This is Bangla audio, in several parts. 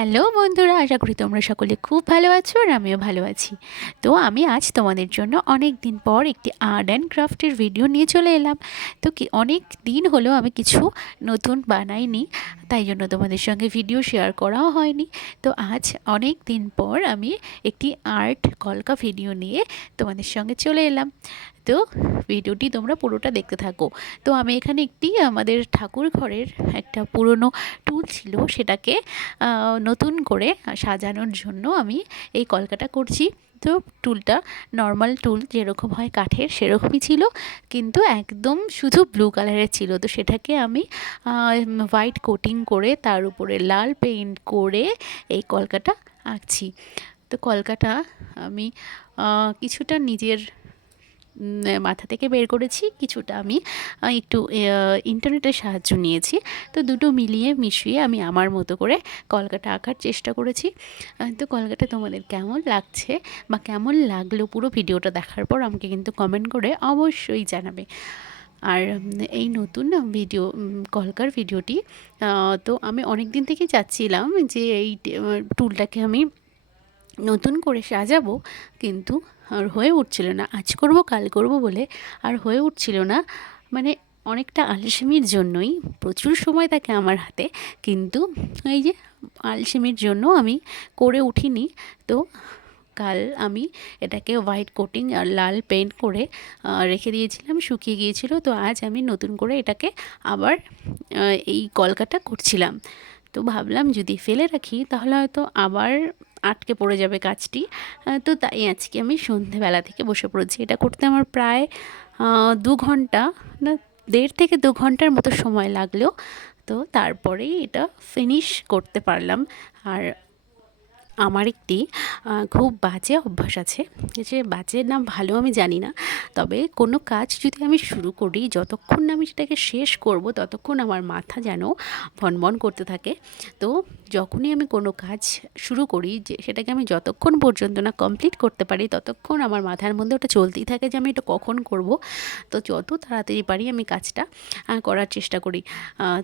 হ্যালো বন্ধুরা, আশা করি তোমরা সকলে খুব ভালো আছো আর আমিও ভালো আছি। তো আমি আজ তোমাদের জন্য অনেক দিন পর একটি আর্ট অ্যান্ড ক্রাফটের ভিডিও নিয়ে চলে এলাম। তো কি অনেক দিন হলো আমি কিছু নতুন বানাইনি, তাই জন্য তোমাদের সঙ্গে ভিডিও শেয়ার করাও হয়নি। তো আজ অনেক দিন পর আমি একটি আর্ট কলকা ভিডিও নিয়ে তোমাদের সঙ্গে চলে এলাম। তো ভিডিওটি তোমরা পুরোটা দেখতে থাকো। তো আমি এখানে একটি আমাদের ঠাকুর ঘরের একটা পুরনো টুল ছিল, সেটাকে নতুন করে সাজানোর জন্য আমি এই কলকাটা করছি। তো টুলটা নর্মাল টুল যেরকম হয় কাঠের, সেরকমই ছিল, কিন্তু একদম শুধু ব্লু কালারের ছিল। তো সেটাকে আমি হোয়াইট কোটিং করে তার উপরে লাল পেইন্ট করে এই কলকাটা আঁকছি। তো কলকাটা আমি কিছুটা নিজের মাথা থেকে বের করেছি, কিছুটা আমি একটু ইন্টারনেটের সাহায্য নিয়েছি। তো দুটো মিলিয়ে মিশিয়ে আমি আমার মতো করে কলকাটা আঁকার চেষ্টা করেছি। তো কলকাটা তোমাদের কেমন লাগছে বা কেমন লাগলো পুরো ভিডিওটা দেখার পর আমাকে কিন্তু কমেন্ট করে অবশ্যই জানাবে। আর এই নতুন ভিডিও কলকার ভিডিওটি, তো আমি অনেক দিন থেকেই চাচ্ছিলাম যে এই টুলটাকে আমি নতুন করে সাজাবো, কিন্তু আর হয়ে উঠছিল না। আজ করব কাল করব বলে আর হয়ে উঠছিল না। মানে অনেকটা আলসেমির জন্যই, প্রচুর সময় থাকে আমার হাতে, কিন্তু এই যে আলসেমির জন্য আমি করে উঠিনি। তো কাল আমি এটাকে হোয়াইট কোটিং আর লাল পেইন্ট করে রেখে দিয়েছিলাম, শুকিয়ে গিয়েছিল। তো আজ আমি নতুন করে এটাকে আবার এই কলকাটা করছিলাম। তো ভাবলাম যদি ফেলে রাখি তাহলে হয়তো আবার আটকে পড়ে যাবে কাজটি। তো তাই আজকে আমি সন্ধেবেলা থেকে বসে পড়েছি। এটা করতে আমার প্রায় 2 ঘন্টা, না 1.5 থেকে 2 ঘন্টার মতো সময় লাগলো। তো তারপরেই এটা ফিনিশ করতে পারলাম। আর আমার একটি খুব বাজে অভ্যাস আছে, যে বাজে না ভালো আমি জানি না, তবে কোনো কাজ যদি আমি শুরু করি, যতক্ষণ না আমি সেটাকে শেষ করব ততক্ষণ আমার মাথা যেন ভনভন করতে থাকে। তো যখনই আমি কোনো কাজ শুরু করি, যে সেটাকে আমি যতক্ষণ পর্যন্ত না কমপ্লিট করতে পারি ততক্ষণ আমার মাথার মধ্যে ওটা চলতেই থাকে যে আমি এটা কখন করব। তো যত তাড়াতাড়ি পারি আমি কাজটা করার চেষ্টা করি।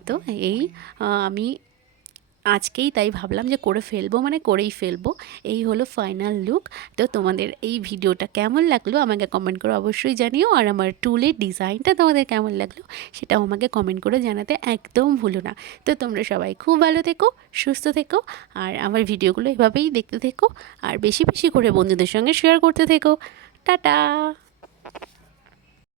তো এই আমি আজকেই তাই ভাবলাম যে করে ফেলবো, মানে করেই ফেলবো। এই হলো ফাইনাল লুক। তো তোমাদের এই ভিডিওটা কেমন লাগলো আমাকে কমেন্ট করে অবশ্যই জানিও। আর আমার টুলের ডিজাইনটা তোমাদের কেমন লাগলো সেটাও আমাকে কমেন্ট করে জানাতে একদম ভুলো না। তো তোমরা সবাই খুব ভালো থেকো, সুস্থ থেকো, আর আমার ভিডিওগুলো এভাবেই দেখতে থেকো, আর বেশি বেশি করে বন্ধুদের সঙ্গে শেয়ার করতে থেকো। টাটা।